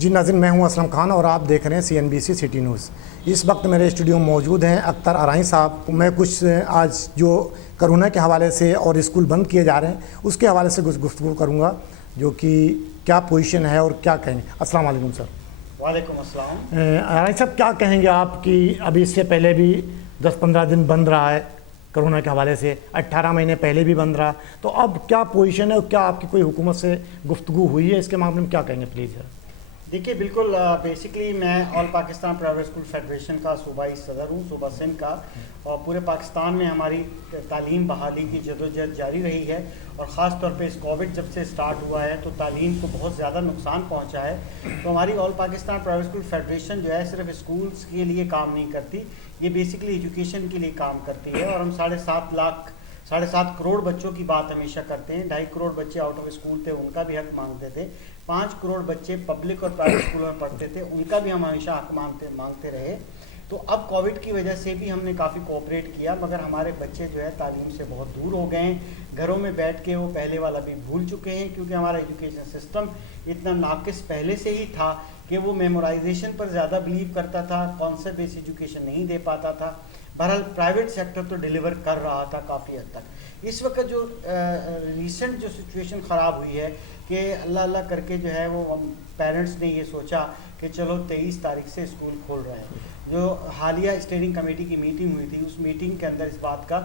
جی ناظرین، میں ہوں اسلم خان اور آپ دیکھ رہے ہیں CNBC سٹی نیوز۔ اس وقت میرے اسٹوڈیو میں موجود ہیں اختر ارائیں صاحب۔ میں کچھ آج جو کرونا کے حوالے سے اور اسکول بند کیے جا رہے ہیں اس کے حوالے سے کچھ گفتگو کروں گا، جو کہ کیا پوزیشن ہے اور کیا کہیں گے۔ السلام علیکم سر۔ وعلیکم السلام۔ ارائیں صاحب، کیا کہیں گے آپ کی ابھی اس سے پہلے بھی 10-15 دن بند رہا ہے کرونا کے حوالے سے، 18 مہینے پہلے بھی بند رہا، تو اب کیا پوزیشن ہے اور کیا آپ کی کوئی حکومت سے گفتگو ہوئی ہے اس کے معاملے میں؟ کیا کہیں گے پلیز سر؟ دیکھیے بالکل، بیسکلی میں آل پاکستان پرائیویٹ اسکول فیڈریشن کا صوبائی صدر ہوں، صوبہ سندھ کا، اور پورے پاکستان میں ہماری تعلیم بحالی کی جدوجہد جاری رہی ہے، اور خاص طور پہ اس کووڈ جب سے سٹارٹ ہوا ہے تو تعلیم کو بہت زیادہ نقصان پہنچا ہے۔ تو ہماری آل پاکستان پرائیویٹ اسکول فیڈریشن جو ہے صرف اسکولس کے لیے کام نہیں کرتی، یہ بیسکلی ایجوکیشن کے لیے کام کرتی ہے، اور ہم 7.5 کروڑ بچوں کی بات ہمیشہ کرتے ہیں۔ 2.5 کروڑ بچے آؤٹ آف اسکول تھے، ان کا بھی حق مانگتے تھے۔ 5 کروڑ بچے پبلک اور پرائیویٹ اسکولوں میں پڑھتے تھے، ان کا بھی ہم ہمیشہ حق مانگتے رہے۔ تو اب کووڈ کی وجہ سے بھی ہم نے کافی کوآپریٹ کیا، مگر ہمارے بچے جو ہے تعلیم سے بہت دور ہو گئے ہیں، گھروں میں بیٹھ کے وہ پہلے والا بھی بھول چکے ہیں، کیونکہ ہمارا ایجوکیشن سسٹم اتنا ناقص پہلے سے ہی تھا کہ وہ میمورائزیشن پر زیادہ بلیو کرتا تھا، کانسیپٹ بیس ایجوکیشن نہیں دے پاتا تھا۔ بہرحال پرائیویٹ سیکٹر تو ڈیلیور کر رہا تھا کافی حد تک۔ اس وقت جو ریسنٹ جو سچویشن خراب ہوئی ہے کہ اللہ کر کے جو ہے وہ پیرنٹس نے یہ سوچا کہ چلو 23 تاریخ سے اسکول کھول رہے ہیں۔ جو حالیہ اسٹیئرنگ کمیٹی کی میٹنگ ہوئی تھی، اس میٹنگ کے اندر اس بات کا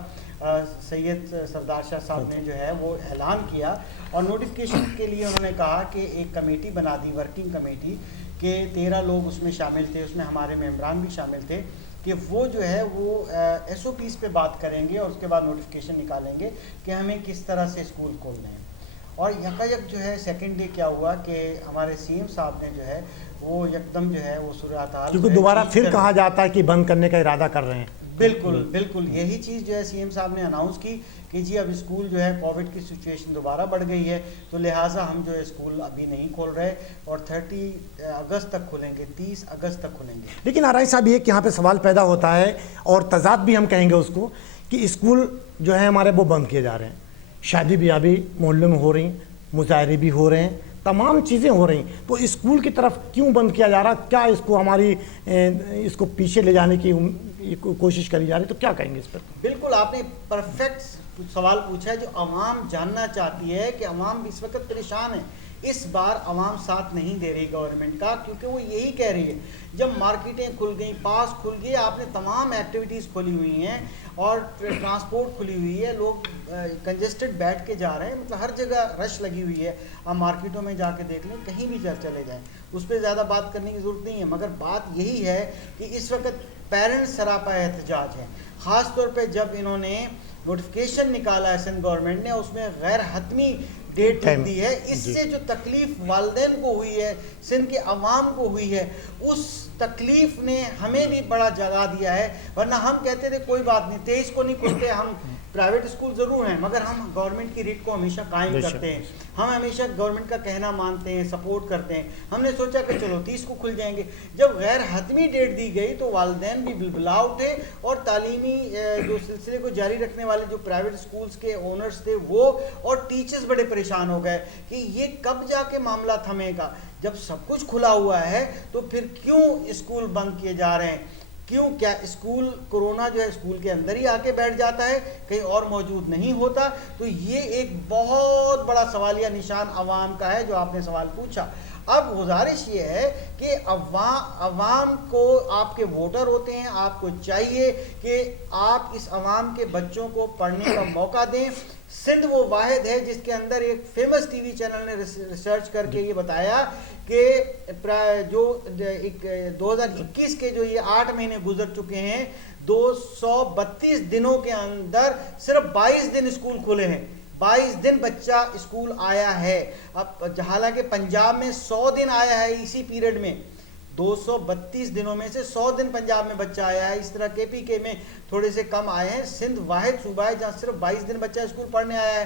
سید سردار شاہ صاحب نے جو ہے وہ اعلان کیا، اور نوٹیفیکیشن کے لیے انہوں نے کہا کہ ایک کمیٹی بنا دی، ورکنگ کمیٹی، کہ 13 لوگ اس میں شامل تھے، اس میں ہمارے ممبران بھی شامل تھے، کہ وہ جو ہے وہ SOPs پہ بات کریں گے اور اس کے بعد نوٹیفیکیشن نکالیں گے کہ ہمیں کس طرح سے اسکول کھولنے ہیں۔ اور یکایک جو ہے سیکنڈ ڈے کیا ہوا کہ ہمارے CM صاحب نے جو ہے وہ یکدم جو ہے وہ صورتحال، کیونکہ دوبارہ پھر کہا جاتا ہے کہ بند کرنے کا ارادہ کر رہے ہیں۔ بالکل یہی چیز جو ہے CM صاحب نے اناؤنس کی کہ جی اب اسکول جو ہے کووڈ کی سچویشن دوبارہ بڑھ گئی ہے، تو لہٰذا ہم جو ہے اسکول ابھی نہیں کھول رہے، اور 30 اگست تک کھلیں گے، 30 اگست تک کھلیں گے۔ لیکن ارائیں صاحب، یہ کہ یہاں پہ سوال پیدا ہوتا ہے، اور تضاد بھی ہم کہیں گے اس کو، کہ اسکول جو ہے ہمارے وہ بند کیے جا رہے ہیں، شادی بیاہ بھی محلے میں ہو رہی ہیں، مظاہرے بھی ہو رہے ہیں، تمام چیزیں ہو رہی ہیں، تو اسکول کی طرف کیوں بند کیا جا رہا؟ کیا اس کو اس کو پیچھے لے جانے کی کوشش کری جا رہی؟ تو کیا کہیں گے اس پر؟ بالکل، آپ نے پرفیکٹ سوال پوچھا ہے جو عوام جاننا چاہتی ہے، کہ عوام اس وقت پریشان ہے۔ اس بار عوام ساتھ نہیں دے رہی گورنمنٹ کا، کیونکہ وہ یہی کہہ رہی ہے، جب مارکیٹیں کھل گئیں، پاس کھل گئے، آپ نے تمام ایکٹیویٹیز کھلی ہوئی ہیں اور ٹرانسپورٹ کھلی ہوئی ہے، لوگ کنجسٹڈ بیٹھ کے جا رہے ہیں، مطلب ہر جگہ رش لگی ہوئی ہے۔ آپ مارکیٹوں میں جا کے دیکھ لیں، کہیں بھی چلے جائیں، اس پہ زیادہ بات کرنے کی ضرورت نہیں ہے، مگر بات یہی ہے کہ اس وقت پیرنٹس سراپا احتجاج ہیں، خاص طور پہ جب انہوں نے نوٹیفیکیشن نکالا ہے سندھ گورنمنٹ نے، اس میں غیر حتمی ڈیٹ لکھ دی ہے۔ اس سے جو تکلیف والدین کو ہوئی ہے، سندھ کے عوام کو ہوئی ہے، اس تکلیف نے ہمیں بھی بڑا جگا دیا ہے، ورنہ ہم کہتے تھے کوئی بات نہیں، 23 کو نہیں کھلتے، ہم پرائیویٹ اسکول ضرور ہیں مگر ہم گورنمنٹ کی ریٹ کو ہمیشہ قائم کرتے ہیں، ہم ہمیشہ گورنمنٹ کا کہنا مانتے ہیں، سپورٹ کرتے ہیں۔ ہم نے سوچا کہ چلو 30 کو کھل جائیں گے۔ جب غیر حتمی ڈیٹ دی گئی تو والدین بھی بلبلا اٹھے، اور تعلیمی جو سلسلے کو جاری رکھنے والے جو پرائیویٹ اسکولز کے اونرز تھے وہ، اور ٹیچرز بڑے پریشان ہو گئے کہ یہ کب جا کے معاملہ تھمے گا؟ جب سب کچھ کھلا ہوا ہے تو پھر کیوں اسکول بند کیے جا رہے ہیں؟ کیوں؟ کیا اسکول کورونا جو ہے اسکول کے اندر ہی آ کے بیٹھ جاتا ہے، کہیں اور موجود نہیں ہوتا؟ تو یہ ایک بہت بڑا سوالیہ نشان عوام کا ہے جو آپ نے سوال پوچھا۔ اب گزارش یہ ہے کہ عوام کو، آپ کے ووٹر ہوتے ہیں، آپ کو چاہیے کہ آپ اس عوام کے بچوں کو پڑھنے کا موقع دیں۔ سندھ وہ واحد ہے جس کے اندر ایک فیمس ٹی وی چینل نے ریسرچ کر کے یہ بتایا کہ جو 2021 کے جو یہ 8 مہینے گزر چکے ہیں، 232 دنوں کے اندر صرف 22 دن اسکول کھلے ہیں، 22 دن بچہ اسکول آیا ہے۔ اب حالانکہ پنجاب میں 100 دن آیا ہے اسی پیریڈ میں، 232 دنوں میں سے 100 دن پنجاب میں بچہ آیا ہے، اس طرح KPK میں تھوڑے سے کم آئے ہیں۔ سندھ واحد صوبہ ہے جہاں صرف 22 دن بچہ اسکول پڑھنے آیا ہے۔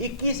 23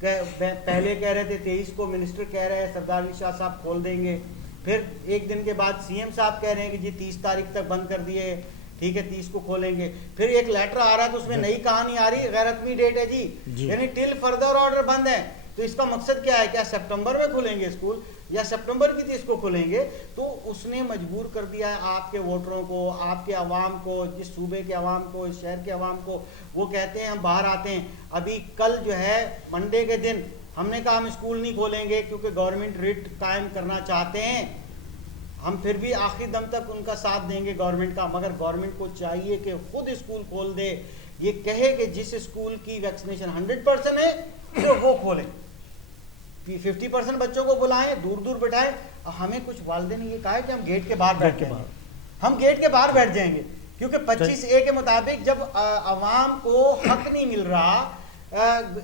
پہلے کہہ رہے تھے 23 کو منسٹر کہہ رہے ہیں سردار علی شاہ صاحب کھول دیں گے, پھر ایک دن کے بعد سی ایم صاحب کہہ رہے ہیں کہ جی 30 تاریخ تک بند کر دیے, ٹھیک ہے 30 کو کھولیں گے, پھر ایک لیٹر آ رہا ہے تو اس میں نئی کہانی آ رہی ہے, غیر حتمی ڈیٹ ہے جی, یعنی ٹل فردر آرڈر بند ہے. تو اس کا مقصد کیا ہے, کیا سپٹمبر میں کھلیں گے اسکول یا سپٹمبر کی 30 کو کھلیں گے؟ تو اس نے مجبور کر دیا ہے آپ کے ووٹروں کو, آپ کے عوام کو, جس صوبے کے عوام کو, اس شہر کے عوام کو. وہ کہتے ہیں ہم باہر آتے ہیں. ابھی کل جو ہے منڈے کے دن ہم نے کہا ہم اسکول نہیں کھولیں گے کیونکہ گورنمنٹ ریٹ قائم کرنا چاہتے ہیں. ہم پھر بھی آخری دم تک ان کا ساتھ دیں گے گورنمنٹ کا, مگر گورنمنٹ کو چاہیے کہ خود اسکول کھول دے. یہ کہے کہ جس اسکول کی ویکسینیشن 100% ہے صرف وہ کھولیں, 50% بچوں کو بلائیں, دور دور بٹھائیں. ہمیں کچھ والدین نے یہ کہا ہے کہ ہم گیٹ کے باہر بیٹھ جائیں گے, ہم گیٹ کے باہر بیٹھ جائیں گے, کیونکہ 25A کے مطابق جب عوام کو حق نہیں مل رہا,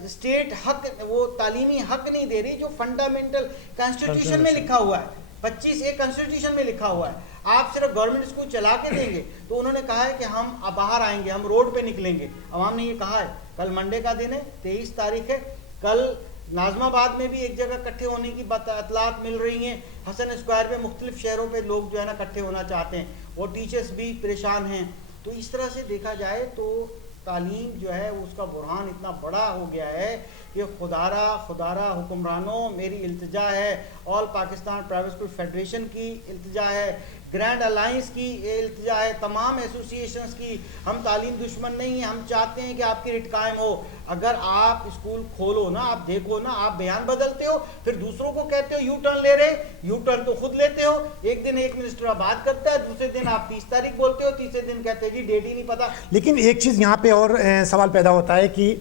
اسٹیٹ حق, وہ تعلیمی حق نہیں دے رہی جو فنڈامنٹل کانسٹیٹیوشن میں لکھا ہوا ہے, 25A کانسٹیٹیوشن میں لکھا ہوا ہے, آپ صرف گورنمنٹ اسکول چلا کے دیں گے. تو انہوں نے کہا ہے کہ ہم باہر آئیں گے, ہم روڈ پہ نکلیں گے. عوام نے یہ کہا ہے. کل منڈے کا دن ہے, 23 تاریخ ہے. کل ناظم آباد میں بھی ایک جگہ اکٹھے ہونے کی اطلاعات مل رہی ہیں. حسن اسکوائر پہ مختلف شہروں پہ لوگ جو ہے نا اکٹھے ہونا چاہتے ہیں, اور ٹیچرز بھی پریشان ہیں. تو اس طرح سے دیکھا جائے تو تعلیم جو ہے اس کا بحران اتنا بڑا ہو گیا ہے کہ خدارہ حکمرانوں, میری التجا ہے, آل پاکستان پرائیویٹ اسکول فیڈریشن کی التجا ہے, گرینڈ الائنس کی التجا ہے, تمام ایسوسیشنز کی. ہم تعلیم دشمن نہیں ہیں, ہم چاہتے ہیں کہ آپ کی ریٹ قائم ہو. اگر آپ اسکول کھولو نا, آپ دیکھو نا, آپ بیان بدلتے ہو, پھر دوسروں کو کہتے ہو یو ٹرن لے رہے, یو ٹرن تو خود لیتے ہو. ایک دن ایک منسٹر بات کرتا ہے, دوسرے دن آپ 30 تاریخ بولتے ہو, تیسرے دن کہتے ہیں جی ڈیٹ ہی نہیں پتا. لیکن ایک چیز یہاں پہ اور سوال پیدا ہوتا ہے کہ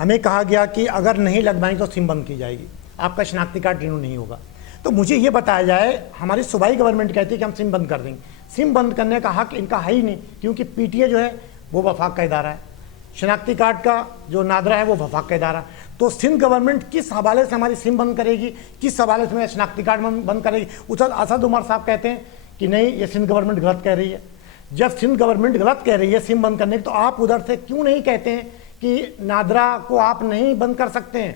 ہمیں کہا گیا کہ اگر نہیں لگوائیں تو سم بند کی جائے گی, آپ کا شناختی کارڈ رینیو نہیں ہوگا. تو مجھے یہ بتایا جائے, ہماری صوبائی گورنمنٹ کہتی ہے کہ ہم سم بند کر دیں گے. سم بند کرنے کا حق ان کا ہے ہی نہیں, کیونکہ پی ٹی اے جو ہے وہ وفاق کا ادارہ ہے, شناختی کارڈ کا جو نادرہ ہے وہ وفاق کا ادارہ ہے. تو سندھ گورنمنٹ کس حوالے سے ہماری سم بند کرے گی, کس حوالے سے ہمیں شناختی کارڈ بند کرے گی؟ اسد عمر صاحب کہتے ہیں کہ نہیں, یہ سندھ گورنمنٹ غلط کہہ رہی ہے. جب سندھ گورنمنٹ غلط کہہ رہی ہے سم بند کرنے کی, تو آپ ادھر سے کیوں نہیں کہتے ہیں کہ نادرہ کو آپ نہیں بند کر سکتے ہیں؟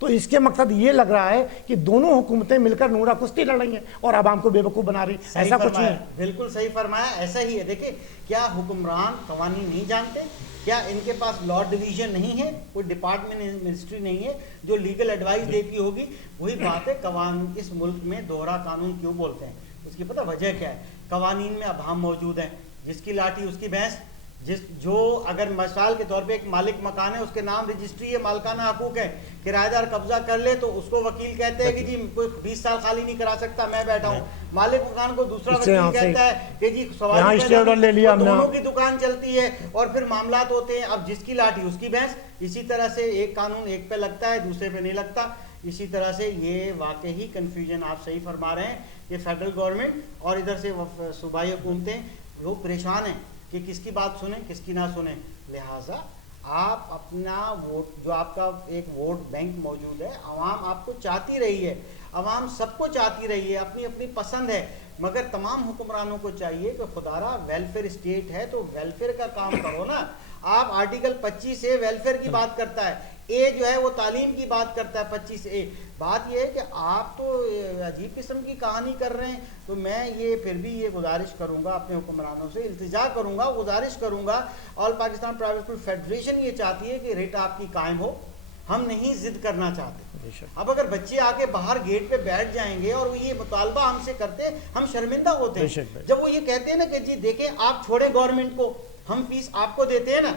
تو اس کے مقصد یہ لگ رہا ہے کہ دونوں حکومتیں مل کر نورا کشتی لڑ رہی ہیں اور عوام کو بے وقوف بنا رہی. ایسا کچھ نہیں. بالکل صحیح فرمایا, ایسا ہی ہے. دیکھیں, کیا حکمران قوانین نہیں جانتے؟ کیا ان کے پاس لا ڈویژن نہیں ہے, کوئی ڈپارٹمنٹ منسٹری نہیں ہے جو لیگل ایڈوائس دیتی ہوگی؟ وہی بات ہے, اس ملک میں دوہرا قانون کیوں بولتے ہیں, اس کی پتہ وجہ کیا ہے؟ قوانین میں ابہام موجود ہیں, جس کی لاٹھی اس کی بھینس. جو اگر مثال کے طور پہ ایک مالک مکان ہے, اس کے نام رجسٹری ہے, مالکانہ حقوق ہے, کرایہ دار قبضہ کر لے تو اس کو وکیل کہتے ہیں کہ جی کوئی 20 سال خالی نہیں کرا سکتا, میں بیٹھا ہوں. مالک مکان کو دوسرا وکیل کہتا ہے کہ جی دونوں کی دکان چلتی ہے, اور پھر معاملات ہوتے ہیں. اب جس کی لاٹھی اس کی بھینس. اسی طرح سے ایک قانون ایک پہ لگتا ہے, دوسرے پہ نہیں لگتا. اسی طرح سے یہ واقعی کنفیوژن آپ صحیح فرما رہے ہیں کہ فیڈرل گورنمنٹ اور ادھر سے صوبائی حکومتیں, لوگ پریشان ہیں کہ کس کی بات سنیں کس کی نہ سنیں. لہٰذا آپ اپنا ووٹ, جو آپ کا ایک ووٹ بینک موجود ہے, عوام آپ کو چاہتی رہی ہے, عوام سب کو چاہتی رہی ہے, اپنی اپنی پسند ہے, مگر تمام حکمرانوں کو چاہیے کہ خدارہ ویلفیئر اسٹیٹ ہے تو ویلفیئر کا کام کرو نا. آپ آرٹیکل 25A ویلفیئر کی بات کرتا ہے, اے جو ہے وہ تعلیم کی بات کرتا ہے 25A. بات یہ ہے کہ آپ تو عجیب قسم کی کہانی کر رہے ہیں. تو میں یہ پھر بھی یہ گزارش کروں گا اپنے حکمرانوں سے, التجا کروں گا, گزارش کروں گا. آل پاکستان پرائیویٹ اسکول فیڈریشن یہ چاہتی ہے کہ ریٹ آپ کی قائم ہو, ہم نہیں ضد کرنا چاہتے. اب اگر بچے آ کے باہر گیٹ پہ بیٹھ جائیں گے اور وہ یہ مطالبہ ہم سے کرتے ہیں, ہم شرمندہ ہوتے ہیں. جب وہ یہ کہتے ہیں نا کہ جی دیکھیں آپ چھوڑیں گورنمنٹ کو, ہم فیس آپ کو دیتے ہیں نا,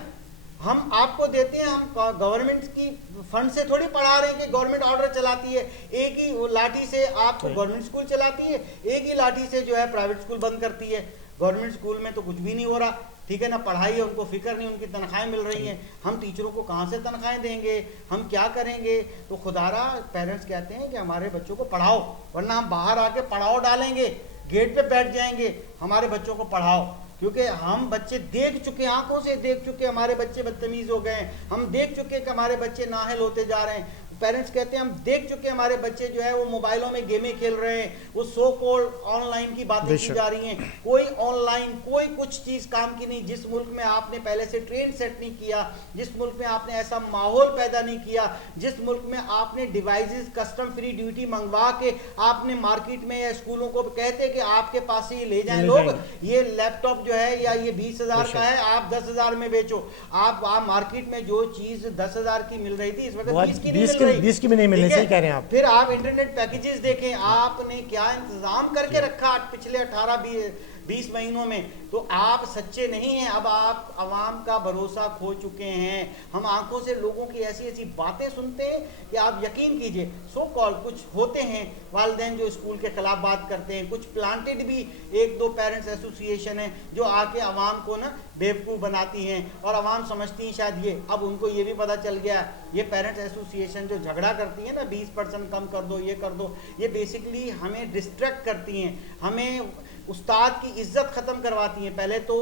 ہم آپ کو دیتے ہیں, ہم گورنمنٹ کی فنڈ سے تھوڑی پڑھا رہے ہیں کہ گورنمنٹ آرڈر چلاتی ہے. ایک ہی لاٹھی سے آپ کو گورنمنٹ اسکول چلاتی ہے, ایک ہی لاٹھی سے جو ہے پرائیویٹ اسکول بند کرتی ہے. گورنمنٹ اسکول میں تو کچھ بھی نہیں ہو رہا, ٹھیک ہے نا, پڑھائی ہے, ان کو فکر نہیں, ان کی تنخواہیں مل رہی ہیں. ہم ٹیچروں کو کہاں سے تنخواہیں دیں گے, ہم کیا کریں گے؟ تو خدارہ پیرنٹس کہتے ہیں کہ ہمارے بچوں کو پڑھاؤ, ورنہ ہم باہر آ کے پڑھاؤ ڈالیں گے, گیٹ پہ بیٹھ جائیں گے, ہمارے بچوں کو پڑھاؤ. کیونکہ ہم بچے دیکھ چکے, آنکھوں سے دیکھ چکے ہمارے بچے بدتمیز ہو گئے ہیں, ہم دیکھ چکے کہ ہمارے بچے نااہل ہوتے جا رہے ہیں. پیرنٹس کہتے ہیں ہم دیکھ چکے ہمارے بچے جو ہے وہ موبائلوں میں گیمیں کھیل رہے ہیں, وہ سو کولڈ آن لائن کی باتیں کی جا رہی ہیں. کوئی آن لائن کوئی کچھ چیز کام کی نہیں. جس ملک میں آپ نے پہلے سے ٹرین سیٹ نہیں کیا, جس ملک میں آپ نے ایسا ماحول پیدا نہیں کیا, جس ملک میں آپ نے ڈیوائسز کسٹم فری ڈیوٹی منگوا کے آپ نے مارکیٹ میں یا اسکولوں کو کہتے کہ آپ کے پاس سے یہ لے جائیں لوگ, یہ لیپ ٹاپ جو ہے یا یہ 20,000 کا ہے آپ 10,000 میں بیچو. آپ مارکیٹ میں جو چیز 10,000 کی مل رہی تھی اس وقت 20 کی نہیں مل رہی, 20 کی بھی نہیں ملنے, صحیح کہہ رہے ہیں آپ. پھر آپ انٹرنیٹ پیکیجز دیکھیں, آپ نے کیا انتظام کر کے رکھا پچھلے 18-20 مہینوں میں. تو آپ سچے نہیں ہیں, اب آپ عوام کا بھروسہ کھو چکے ہیں. ہم آنکھوں سے لوگوں کی ایسی ایسی باتیں سنتے ہیں کہ آپ یقین کیجئے سو کال کچھ ہوتے ہیں والدین جو اسکول کے خلاف بات کرتے ہیں, کچھ پلانٹڈ بھی 1-2 پیرنٹس ایسوسیشن ہیں جو آ کے عوام کو نا بیوقوف بناتی ہیں, اور عوام سمجھتی ہیں شاید یہ, اب ان کو یہ بھی پتہ چل گیا یہ پیرنٹس ایسوسیشن جو جھگڑا کرتی ہیں نا 20% کم کر دو یہ کر دو, یہ بیسیکلی ہمیں ڈسٹریکٹ کرتی ہیں, ہمیں استاد کی عزت ختم کرواتی ہیں. پہلے تو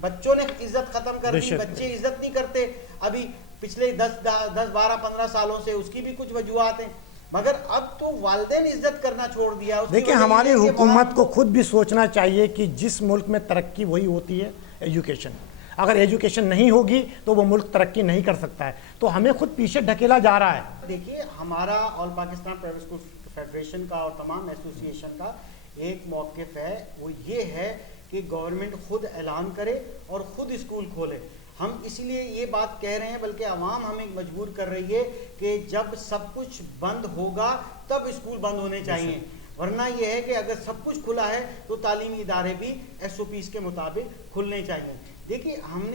بچوں نے عزت ختم کر دی, بچے عزت نہیں کرتے. ابھی پچھلے 10-12-15 سالوں سے اس کی بھی کچھ وجوہات ہیں, مگر اب تو والدین عزت کرنا چھوڑ دیا. دیکھیں ہماری حکومت کو خود بھی سوچنا چاہیے کہ جس ملک میں ترقی وہی ہوتی ہے ایجوکیشن. اگر ایجوکیشن نہیں ہوگی تو وہ ملک ترقی نہیں کر سکتا ہے, تو ہمیں خود پیچھے ڈھکیلا جا رہا ہے. دیکھیے ہمارا آل پاکستان پرائیویٹ اسکول فیڈریشن کا اور تمام ایسوسیشن کا ایک موقف ہے, وہ یہ ہے کہ گورنمنٹ خود اعلان کرے اور خود اسکول کھولے. ہم اس لیے یہ بات کہہ رہے ہیں, بلکہ عوام ہمیں مجبور کر رہی ہے کہ جب سب کچھ بند ہوگا تب اسکول بند ہونے چاہیے, ورنہ یہ ہے کہ اگر سب کچھ کھلا ہے تو تعلیمی ادارے بھی SOPs کے مطابق کھلنے چاہیے. دیکھیے ہم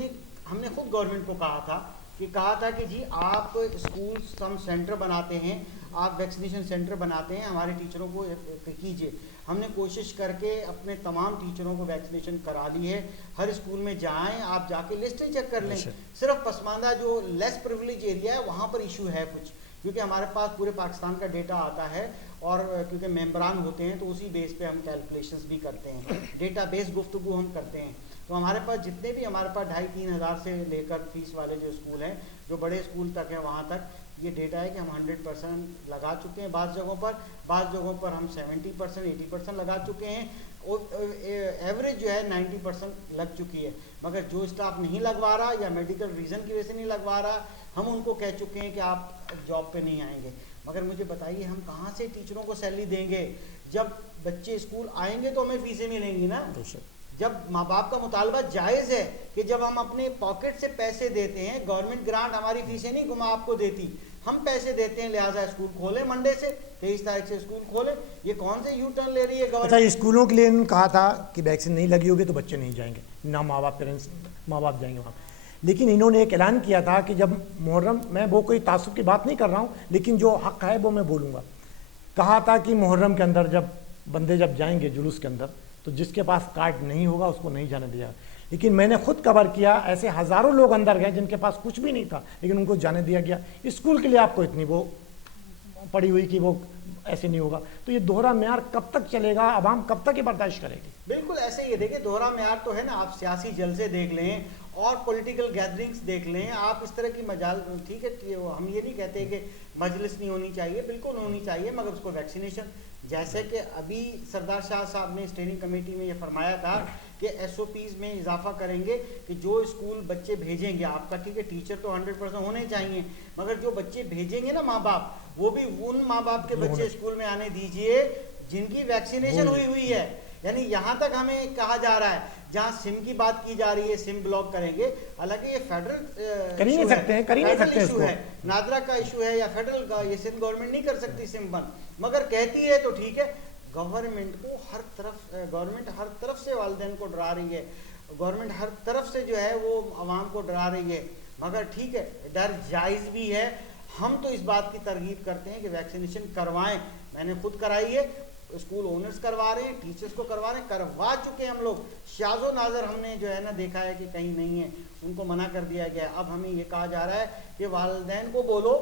نے خود گورنمنٹ کو کہا تھا کہ جی آپ اسکول ہم سینٹر بناتے ہیں, آپ ویکسینیشن سینٹر بناتے ہیں, ہمارے ٹیچروں کو کیجئے. ہم نے کوشش کر کے اپنے تمام ٹیچروں کو ویکسینیشن کرا لی ہے. ہر اسکول میں جائیں, آپ جا کے لسٹیں چیک کر لیں. صرف پسماندہ جو لیس پریویلیج ایریا ہے وہاں پر ایشو ہے کچھ, کیونکہ ہمارے پاس پورے پاکستان کا ڈیٹا آتا ہے, اور کیونکہ ممبران ہوتے ہیں تو اسی بیس پہ ہم کیلکولیشنز بھی کرتے ہیں, ڈیٹا بیس گفتگو ہم کرتے ہیں. تو ہمارے پاس جتنے بھی ہمارے پاس 2,500-3 ہزار سے لے کر فیس والے جو اسکول ہیں, جو بڑے اسکول تک ہیں وہاں تک یہ ڈیٹا ہے کہ ہم 100% لگا چکے ہیں. بعض جگہوں پر ہم 70% 80% لگا چکے ہیں, ایوریج جو ہے 90% لگ چکی ہے. مگر جو اسٹاف نہیں لگوا رہا یا میڈیکل ریزن کی وجہ سے نہیں لگوا رہا, ہم ان کو کہہ چکے ہیں کہ آپ جاب پہ نہیں آئیں گے. مگر مجھے بتائیے ہم کہاں سے ٹیچروں کو سیلری دیں گے؟ جب بچے اسکول آئیں گے تو ہمیں فیسیں ملیں گی نا. جب ماں باپ کا مطالبہ جائز ہے کہ جب ہم اپنے پاکٹ سے پیسے دیتے ہیں, گورنمنٹ گرانٹ ہماری فیسیں نہیں گما آپ کو دیتی, ہم پیسے دیتے ہیں, لہٰذا اسکول کھولیں منڈے سے 23 تاریخ سے اسکول کھولیں. یہ کون سے یو ٹرن لے رہی ہے گورنمنٹ؟ اچھا, اسکولوں کے لیے انہوں نے کہا تھا کہ ویکسین نہیں لگی ہوگی تو بچے نہیں جائیں گے, نہ ماں باپ جائیں گے وہاں. لیکن انہوں نے ایک اعلان کیا تھا کہ جب محرم, میں وہ کوئی تعصب کی بات نہیں کر رہا ہوں, لیکن جو حق ہے وہ میں بولوں گا. کہا تھا کہ محرم کے اندر جب بندے جائیں گے جلوس کے اندر تو جس کے پاس کارڈ نہیں ہوگا اس کو نہیں جانے دیا. لیکن میں نے خود کور کیا, ایسے ہزاروں لوگ اندر گئے جن کے پاس کچھ بھی نہیں تھا لیکن ان کو جانے دیا گیا. اسکول کے لیے آپ کو اتنی وہ پڑی ہوئی کہ وہ ایسے نہیں ہوگا, تو یہ دوہرا معیار کب تک چلے گا, عوام کب تک یہ برداشت کرے گی؟ بالکل ایسے ہی دیکھیں, دوہرا معیار تو ہے نا, آپ سیاسی جلسے دیکھ لیں اور پولیٹیکل گیدرنگز دیکھ لیں, آپ اس طرح کی مجال, ٹھیک ہے ہم یہ نہیں کہتے کہ مجلس نہیں ہونی چاہیے, بالکل ہونی چاہیے, مگر اس کو ویکسینیشن, جیسے کہ ابھی سردار شاہ صاحب نے اسٹیئرنگ کمیٹی میں یہ فرمایا تھا کہ SOPs میں اضافہ کریں گے کہ جو اسکول بچے بھیجیں گے آپ کا, ٹھیک ہے ٹیچر تو 100% ہونے چاہیے, مگر جو بچے بھیجیں گے نا ماں باپ, وہ بھی ان ماں باپ کے بچے اسکول میں آنے دیجئے جن کی ویکسینیشن ہوئی ہے. یعنی یہاں تک ہمیں کہا جا رہا ہے, جہاں سم کی بات کی جا رہی ہے سم بلاک کریں گے, حالانکہ یہ فیڈرل ایشو ہے, نادرا کا ایشو ہے یا فیڈرل کا, یہ سندھ گورنمنٹ نہیں کر سکتی سم بند, مگر کہتی ہے تو ٹھیک ہے. گورنمنٹ ہر طرف سے والدین کو ڈرا رہی ہے, گورنمنٹ ہر طرف سے جو ہے وہ عوام کو ڈرا رہی ہے, مگر ٹھیک ہے ڈر جائز بھی ہے. ہم تو اس بات کی ترغیب کرتے ہیں کہ ویکسینیشن کروائیں. میں نے خود کرائی ہے, اسکول اونرز کروا رہے ہیں, ٹیچرز کو کروا رہے ہیں, کروا چکے ہم لوگ. شاذ و نادر ہم نے جو ہے نا دیکھا ہے کہ کہیں نہیں ہے, ان کو منع کر دیا گیا ہے. اب ہمیں یہ کہا جا رہا ہے کہ والدین کو بولو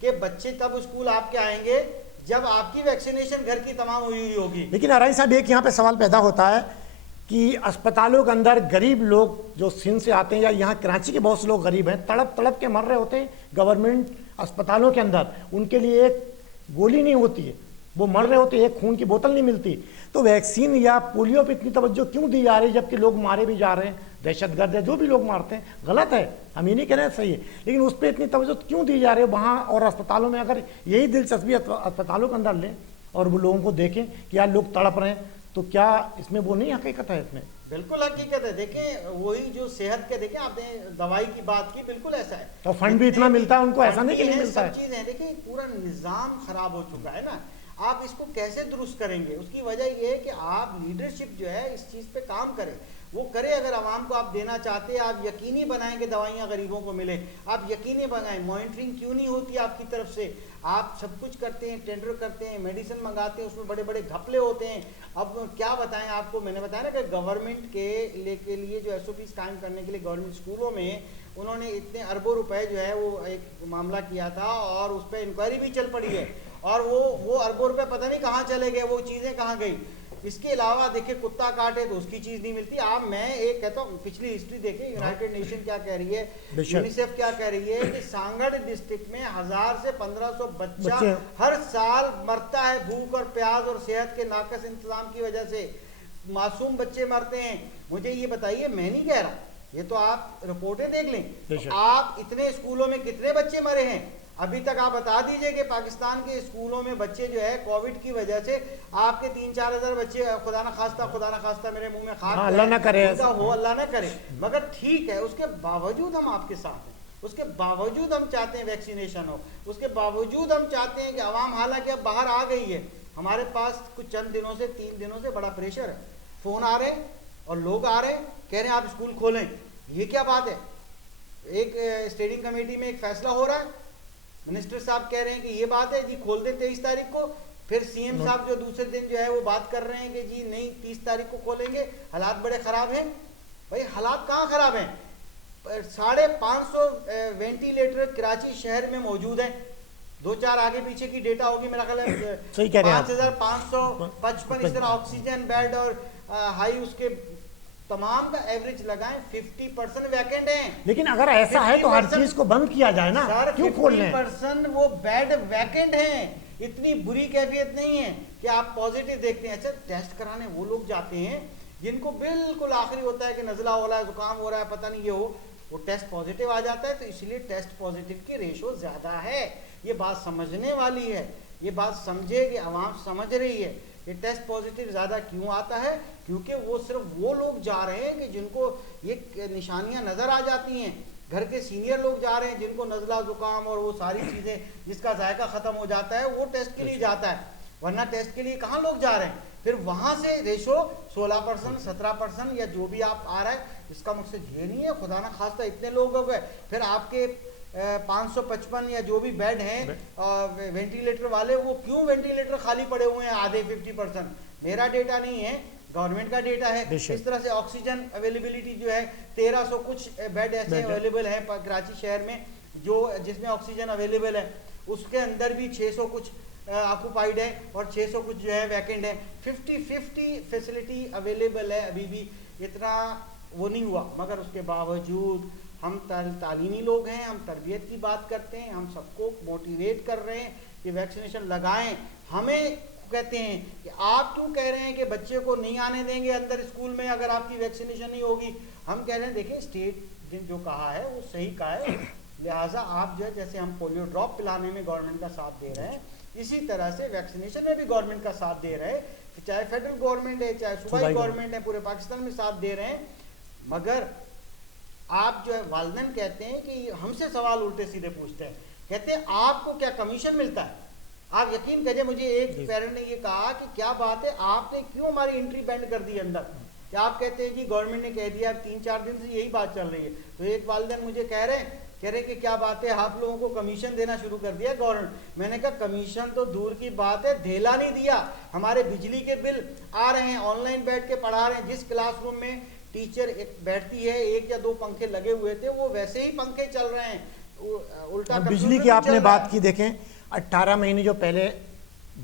کہ بچے تب اسکول آپ کے آئیں گے جب آپ کی ویکسینیشن گھر کی تمام ہوئی ہوگی. لیکن ارائن صاحب ایک یہاں پہ سوال پیدا ہوتا ہے کہ اسپتالوں کے اندر غریب لوگ جو سندھ سے آتے ہیں یا یہاں کراچی کے بہت سے لوگ غریب ہیں، تڑپ تڑپ کے مر رہے ہوتے ہیں گورنمنٹ اسپتالوں کے اندر، ان کے لیے ایک گولی نہیں ہوتی ہے، وہ مر رہے ہوتے ہیں، ایک خون کی بوتل نہیں ملتی. تو ویکسین یا پولیو پہ اتنی توجہ کیوں دی جا رہی ہے جبکہ لوگ مارے بھی جا رہے ہیں؟ دہشت گرد ہے، جو بھی لوگ مارتے ہیں غلط ہے، ہم یہ نہیں کہہ رہے ہیں صحیح ہے، لیکن اس پہ اتنی توجہ کیوں دی جا رہی ہے وہاں اور اسپتالوں میں؟ اگر یہی دلچسپی اسپتالوں کے اندر لیں اور وہ لوگوں کو دیکھیں کہ یار لوگ تڑپ رہے ہیں، تو کیا اس میں وہ نہیں حقیقت ہے؟ اس میں بالکل حقیقت ہے. دیکھیں وہی جو صحت کے، دیکھیں آپ نے دوائی کی بات کی، بالکل ایسا ہے. اور فنڈ بھی اتنا ملتا ہے ان کو، ایسا نہیں کہ نہیں ملتا ہے. سب چیزیں دیکھیں پورا نظام خراب ہو چکا ہے نا. آپ اس کو کیسے درست کریں گے؟ اس کی وجہ یہ ہے کہ آپ لیڈرشپ جو ہے اس چیز پہ کام کریں، وہ کرے. اگر عوام کو آپ دینا چاہتے ہیں، آپ یقینی بنائیں کہ دوائیاں غریبوں کو ملے، آپ یقینی بنائیں. مانیٹرنگ کیوں نہیں ہوتی آپ کی طرف سے؟ آپ سب کچھ کرتے ہیں، ٹینڈر کرتے ہیں، میڈیسن منگاتے ہیں، اس میں بڑے بڑے گھپلے ہوتے ہیں. اب کیا بتائیں آپ کو، میں نے بتایا نا کہ گورنمنٹ کے لیے جو ایس او پیز قائم کرنے کے لیے گورنمنٹ اسکولوں میں انہوں نے اتنے اربوں روپے جو ہے وہ ایک معاملہ کیا تھا اور اس پہ انکوائری بھی چل پڑی ہے، اور وہ اربوں روپے پتہ نہیں کہاں چلے گئے، وہ چیزیں کہاں گئی. اس کے علاوہ دیکھیں کتا کاٹے تو اس کی چیز نہیں ملتی. آپ میں ایک کہتا ہوں پچھلی ہسٹری دیکھیں، یونائٹڈ نیشن کیا کہہ رہی ہے، یونیسیف کیا کہہ رہی ہے کہ سانگڑ ڈسٹرکٹ میں 1000 سے 1500 بچہ ہر سال مرتا ہے بھوک اور پیاس اور صحت کے ناقص انتظام کی وجہ سے. معصوم بچے مرتے ہیں. مجھے یہ بتائیے، میں نہیں کہہ رہا، یہ تو آپ رپورٹیں دیکھ لیں. آپ اتنے اسکولوں میں کتنے بچے مرے ہیں ابھی تک؟ آپ بتا دیجئے کہ پاکستان کے اسکولوں میں بچے جو ہے کووڈ کی وجہ سے آپ کے 3-4 ہزار بچے، خدا نہ خواستہ میرے منہ میں خاک اللہ نہ کرے ہو، اللہ نہ کرے، مگر ٹھیک ہے. اس کے باوجود ہم آپ کے ساتھ ہیں، اس کے باوجود ہم چاہتے ہیں ویکسینیشن ہو، اس کے باوجود ہم چاہتے ہیں کہ عوام، حالانکہ اب باہر آ گئی ہے، ہمارے پاس کچھ چند دنوں سے 3 دنوں سے بڑا پریشر ہے. فون آ رہے ہیں اور لوگ آ رہے ہیں کہہ رہے ہیں آپ اسکول کھولیں. یہ کیا بات ہے؟ ایک اسٹیئرنگ کمیٹی میں ایک فیصلہ ہو رہا ہے، منسٹر صاحب کہہ رہے ہیں کہ یہ بات ہے جی کھول دیں 23 تاریخ کو، پھر سی ایم صاحب جو دوسرے دن جو ہے وہ بات کر رہے ہیں کہ جی نہیں 30 تاریخ کو کھولیں گے. حالات بڑے خراب ہیں. بھائی حالات کہاں خراب ہیں؟ 550 وینٹیلیٹر کراچی شہر میں موجود ہیں. 2-4 آگے پیچھے کی ڈیٹا ہوگی میرا خیال ہے، 5555 اس طرح آکسیجن بیڈ اور ہائی اس کے تمام کا ایوریج لگائیں 50% ویکنٹ ہیں. لیکن اگر ایسا ہے تو ہر چیز کو بند کیا جائے نا، کیوں کھول رہے ہیں؟ 50% وہ بیڈ ویکنٹ ہیں. اتنی بری کیفیت نہیں ہے کہ آپ پازیٹیو دیکھتے ہیں. اچھا ٹیسٹ کرانے وہ لوگ جاتے ہیں جن کو بالکل آخری ہوتا ہے کہ نزلہ ہو رہا ہے، زکام ہو رہا ہے، پتہ نہیں یہ ہو، وہ ٹیسٹ پازیٹیو آ جاتا ہے، تو اس لیے ٹیسٹ پازیٹیو کی ریشو زیادہ ہے. یہ بات سمجھنے والی ہے، یہ بات سمجھے کہ عوام سمجھ رہی ہے. یہ ٹیسٹ پازیٹیو زیادہ کیوں آتا ہے؟ کیونکہ وہ صرف وہ لوگ جا رہے ہیں کہ جن کو یہ نشانیاں نظر آ جاتی ہیں. گھر کے سینئر لوگ جا رہے ہیں جن کو نزلہ زکام اور وہ ساری چیزیں جس کا ذائقہ ختم ہو جاتا ہے، وہ ٹیسٹ کے لیے جاتا ہے، ورنہ ٹیسٹ کے لیے کہاں لوگ جا رہے ہیں. پھر وہاں سے ریشو 16%، 17% یا جو بھی آپ آ رہا ہے، اس کا مقصد یہ نہیں ہے خدا نہ خواستہ اتنے لوگ ہو گئے پھر آپ کے 555 یا جو بھی بیڈ ہیں وینٹیلیٹر والے، وہ کیوں وینٹیلیٹر خالی پڑے ہوئے ہیں آدھے 50%؟ میرا ڈیٹا نہیں ہے، گورنمنٹ کا ڈیٹا ہے. اس طرح سے آکسیجن اویلیبلٹی جو ہے 1300 کچھ بیڈ ایسے اویلیبل ہیں کراچی شہر میں جو جس میں آکسیجن اویلیبل ہے، اس کے اندر بھی 600 کچھ آکوپائڈ ہے اور 600 کچھ جو ہے ویکنٹ ہے. 50-50 فیسلٹی اویلیبل ہے. ابھی بھی اتنا وہ نہیں ہوا، مگر اس کے باوجود ہم تعلیمی لوگ ہیں، ہم تربیت کی بات کرتے ہیں، ہم سب کو موٹیویٹ کر رہے ہیں کہ ویکسینیشن لگائیں. ہمیں کہتے ہیں کہ آپ کیوں کہہ رہے ہیں کہ بچے کو نہیں آنے دیں گے اندر اسکول میں اگر آپ کی ویکسینیشن نہیں ہوگی؟ ہم کہہ رہے ہیں دیکھیں اسٹیٹ نے جو کہا ہے وہ صحیح کہا ہے، لہٰذا آپ جو ہے جیسے ہم پولیو ڈراپ پلانے میں گورنمنٹ کا ساتھ دے رہے ہیں، اسی طرح سے ویکسینیشن میں بھی گورنمنٹ کا ساتھ دے رہے ہیں، چاہے فیڈرل گورنمنٹ ہے چاہے صوبائی گورنمنٹ ہے، پورے پاکستان میں ساتھ دے رہے ہیں. مگر آپ جو ہے والدین کہتے ہیں کہ ہم سے سوال الٹے سیدھے پوچھتے ہیں، کہتے ہیں آپ کو کیا کمیشن ملتا ہے؟ آپ یقین کریے مجھے ایک پیرنٹ نے یہ کہا کہ کیا بات ہے آپ نے کیوں ہماری انٹری بینڈ کر دی اندر؟ کہ آپ کہتے ہیں جی گورنمنٹ نے کہہ دیا، 3-4 دن سے یہی بات چل رہی ہے. تو ایک والدین مجھے کہہ رہے کہ کیا بات ہے آپ لوگوں کو کمیشن دینا شروع کر دیا گورنمنٹ؟ میں نے کہا کمیشن تو دور کی بات ہے، دھیلا نہیں دیا. ہمارے بجلی کے بل آ رہے ہیں، آن لائن بیٹھ کے پڑھا رہے ہیں. جس کلاس روم میں ٹیچر بیٹھتی ہے 1 یا 2 پنکھے لگے ہوئے تھے وہ ویسے ہی پنکھے چل رہے ہیں. الٹا بجلی کی آپ نے بات کی، دیکھیں 18 مہینے جو پہلے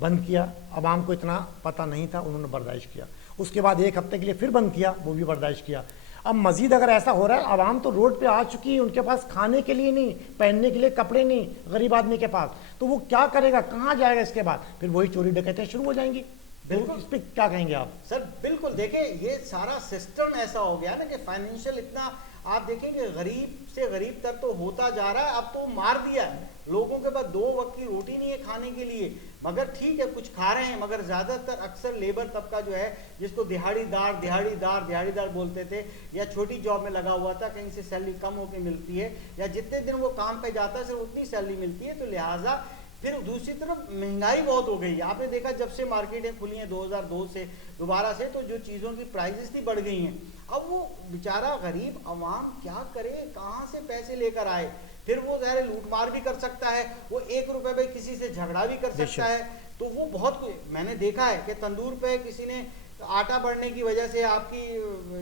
بند کیا، عوام کو اتنا پتہ نہیں تھا، انہوں نے برداشت کیا. اس کے بعد 1 ہفتے کے لیے پھر بند کیا, وہ بھی برداشت کیا. اب مزید اگر ایسا ہو رہا ہے, عوام تو روڈ پہ آ چکی ہے, ان کے پاس کھانے کے لیے نہیں, پہننے کے لیے کپڑے نہیں غریب آدمی کے پاس, تو وہ کیا کرے گا, کہاں جائے گا؟ اس کے بعد پھر وہی چوری ڈکیتیں شروع ہو جائیں گی. بالکل, اس پہ کیا کہیں گے آپ؟ سر بالکل, دیکھیں یہ سارا سسٹم ایسا ہو گیا نا کہ فائنینشیل اتنا آپ دیکھیں کہ غریب سے غریب تر تو ہوتا جا رہا ہے. اب تو مار دیا ہے, لوگوں کے پاس 2 وقت کی روٹی نہیں ہے کھانے کے لیے, مگر ٹھیک ہے کچھ کھا رہے ہیں, مگر زیادہ تر اکثر لیبر طبقہ جو ہے جس کو دیہاڑی دار بولتے تھے, یا چھوٹی جاب میں لگا ہوا تھا, کہیں سے سیلری کم ہو کے ملتی ہے, یا جتنے دن وہ کام پہ جاتا ہے صرف اتنی سیلری ملتی ہے. تو لہٰذا پھر دوسری طرف مہنگائی بہت ہو گئی ہے. آپ نے دیکھا جب سے مارکیٹیں کھلی ہیں 2002 سے دوبارہ سے, تو جو چیزوں کی پرائزز تھی بڑھ گئی ہیں. اب وہ بیچارہ غریب عوام کیا کرے, کہاں سے پیسے لے کر آئے؟ پھر وہ ظاہر لوٹ مار بھی کر سکتا ہے, وہ 1 روپے پہ کسی سے جھگڑا بھی کر سکتا ہے. تو وہ بہت میں نے دیکھا ہے کہ تندور پہ کسی نے آٹا بڑھنے کی وجہ سے آپ کی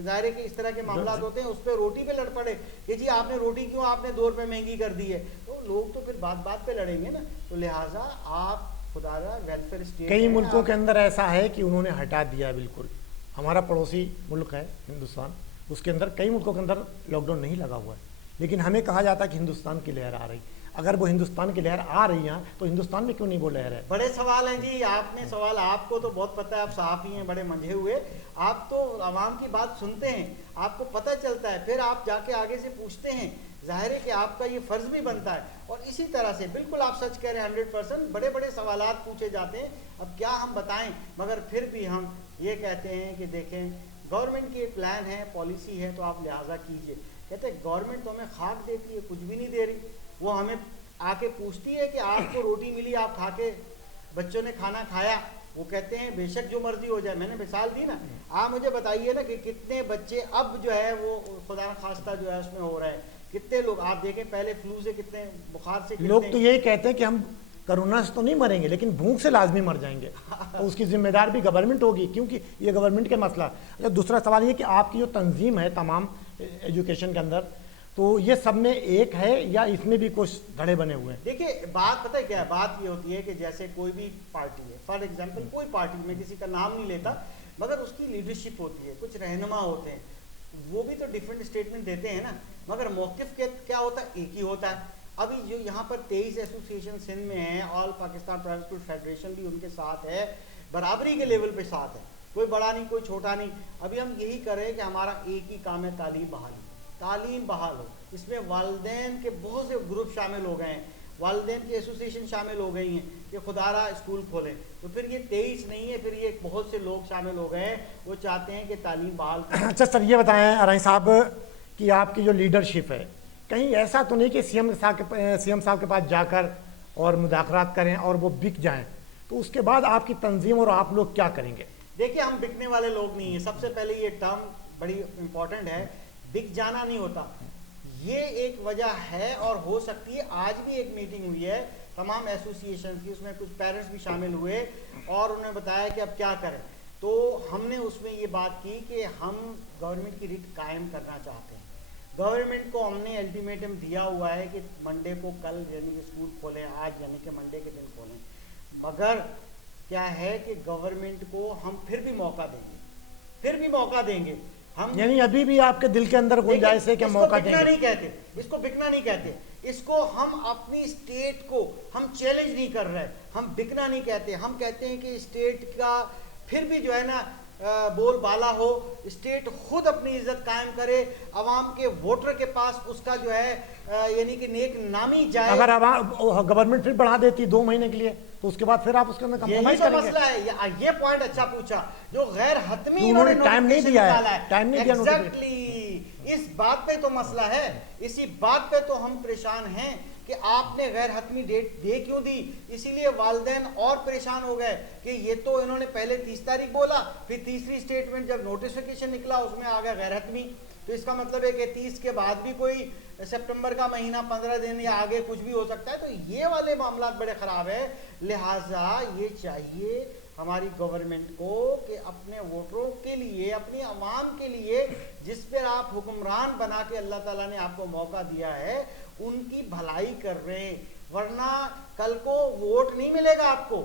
ظاہر ہے کہ اس طرح کے معاملات ہوتے ہیں, اس پہ روٹی پہ لڑ پڑے کہ جی آپ نے روٹی کیوں آپ نے 2 روپے مہنگی کر دی ہے. تو لوگ تو پھر بات پہ لڑیں گے نا. تو لہٰذا آپ خدا را ویلفیئر اسٹیٹ, کئی ملکوں کے اندر ایسا ہے کہ انہوں نے ہٹا دیا بالکل. ہمارا پڑوسی ملک ہے ہندوستان, اس کے اندر کئی ملکوں کے اندر لاک ڈاؤن نہیں لگا ہوا ہے, لیکن ہمیں کہا جاتا ہے کہ ہندوستان کی لہر آ رہی. اگر وہ ہندوستان کی لہر آ رہی ہیں تو ہندوستان میں کیوں نہیں وہ لہر ہے؟ بڑے سوال ہیں جی, آپ نے سوال, آپ کو تو بہت پتہ ہے, آپ صحافی ہیں بڑے منجھے ہوئے, آپ تو عوام کی بات سنتے ہیں, آپ کو پتہ چلتا ہے, پھر آپ جا کے آگے سے پوچھتے ہیں. ظاہر ہے کہ آپ کا یہ فرض بھی بنتا ہے. اور اسی طرح سے بالکل آپ سچ کہہ رہے ہیں 100%, بڑے بڑے سوالات پوچھے جاتے ہیں. اب کیا ہم بتائیں, مگر پھر بھی ہم یہ کہتے ہیں کہ دیکھیں گورنمنٹ کی ایک پلان ہے, پالیسی ہے, تو آپ لہٰذا کیجئے. کہتے ہیں گورنمنٹ تو ہمیں خاک دیتی ہے, کچھ بھی نہیں دے رہی. وہ ہمیں آ کے پوچھتی ہے کہ آپ کو روٹی ملی, آپ کھا کے, بچوں نے کھانا کھایا, وہ کہتے ہیں بے شک جو مرضی ہو جائے. میں نے مثال دی نا, آپ مجھے بتائیے نا کہ کتنے بچے اب جو ہے وہ خدا نخواستہ جو ہے اس میں ہو رہے ہیں. کتنے لوگ آپ دیکھیں پہلے فلو سے کتنے, بخار سے کتنے. لوگ تو یہی کہتے ہیں کہ ہم کرونا سے تو نہیں مریں گے لیکن بھوک سے لازمی مر جائیں گے, تو اس کی ذمہ دار بھی گورنمنٹ ہوگی, کیونکہ یہ گورنمنٹ کے مسئلہ. اچھا, دوسرا سوال یہ کہ آپ کی جو تنظیم ہے تمام ایجوکیشن کے اندر, تو یہ سب میں ایک ہے یا اس میں بھی کچھ دھڑے بنے ہوئے ہیں؟ دیکھیے بات پتہ ہے کیا ہے, بات یہ ہوتی ہے کہ جیسے کوئی بھی پارٹی ہے, فار ایگزامپل کوئی پارٹی, میں کسی کا نام نہیں لیتا, مگر اس کی لیڈرشپ ہوتی ہے, کچھ رہنما ہوتے ہیں, وہ بھی تو ڈیفرنٹ اسٹیٹمنٹ دیتے ہیں نا, مگر موقف کیا ہوتا ہے, ایک ہی ہوتا ہے. ابھی جو یہاں پر 23 ایسوسیشن سندھ میں ہیں, آل پاکستان پرائیویٹ اسکول فیڈریشن بھی ان کے ساتھ ہے, برابری کے لیول پہ ساتھ ہے, کوئی بڑا نہیں کوئی چھوٹا نہیں. ابھی ہم یہی کر رہے ہیں کہ ہمارا ایک ہی کام ہے, تعلیم بحال ہو. اس میں والدین کے بہت سے گروپ شامل ہو گئے ہیں, والدین کی ایسوسیشن شامل ہو گئی ہیں کہ خدا را اسکول کھولیں. تو پھر یہ 23 نہیں ہے, پھر یہ بہت سے لوگ شامل ہو گئے ہیں, وہ چاہتے ہیں کہ تعلیم بحال. اچھا سر, یہ بتائیں ارائیں صاحب کہ آپ کی جو لیڈرشپ ہے, کہیں ایسا تو نہیں کہ سی ایم صاحب کے پاس جا کر اور مذاکرات کریں اور وہ بک جائیں, تو اس کے بعد آپ کی تنظیم اور آپ لوگ کیا کریں گے؟ دیکھیے ہم بکنے والے لوگ نہیں ہیں. سب سے پہلے یہ ٹرم بڑی امپورٹنٹ ہے, بک جانا نہیں ہوتا. یہ ایک وجہ ہے اور ہو سکتی ہے. آج بھی ایک میٹنگ ہوئی ہے تمام ایسوسیشن کی, اس میں کچھ پیرنٹس بھی شامل ہوئے اور انہوں نے بتایا کہ اب کیا کریں. تو ہم نے اس میں یہ بات کی کہ ہم گورنمنٹ کی ریٹ قائم کرنا چاہتے ہیں. گورنمنٹ کو ہم نے الٹیمیٹم دیا ہوا ہے کہ منڈے کو, کل یعنی کہ اسکول کھولیں, آج یعنی کہ منڈے کے دن کھولیں. مگر کیا ہے کہ گورنمنٹ کو ہم پھر بھی موقع دیں گے. ہم یعنی ابھی بھی آپ کے دل کے اندر گنجائش ہے کہ موقع دیں گے؟ اس کو بکنا نہیں کہتے, اس کو ہم اپنی اسٹیٹ کو ہم چیلنج نہیں کر رہے, ہم بکنا نہیں کہتے. ہم کہتے ہیں کہ اسٹیٹ کا پھر بھی جو ہے نا بول بالا ہو, اسٹیٹ خود اپنی عزت قائم کرے, عوام کے ووٹر کے پاس اس کا جو ہے یعنی کہ نیک نامی جائے. اگر گورنمنٹ پھر بڑھا دیتی 2 مہینے کے لیے, تو اس کے بعد پھر آپ اس کے اندر کمپرومائز کریں گے؟ یہی تو مسئلہ ہے. یہ پوائنٹ اچھا پوچھا, جو غیر حتمی انہوں نے ٹائم نہیں دیا ہے. ایگزیکٹلی اس بات پہ تو مسئلہ ہے. اسی بات پہ تو ہم پریشان ہیں کہ آپ نے غیر حتمی ڈیٹ دے کیوں دی. اسی لیے والدین اور پریشان ہو گئے کہ یہ تو انہوں نے پہلے 30 تاریخ بولا, پھر تیسری اسٹیٹمنٹ جب نوٹیفیکیشن نکلا اس میں آ گیا غیر حتمی. تو اس کا مطلب ہے کہ 30 کے بعد بھی کوئی سپٹمبر کا مہینہ 15 دن یا آگے کچھ بھی ہو سکتا ہے. تو یہ والے معاملات بڑے خراب ہیں. لہٰذا یہ چاہیے ہماری گورنمنٹ کو کہ اپنے ووٹروں کے لیے, اپنی عوام کے لیے, جس پر آپ حکمران بنا کے اللہ تعالیٰ نے آپ کو موقع دیا ہے, ان کی بھلائی کر رہے ہیں. ورنہ کل کو ووٹ نہیں ملے گا آپ کو.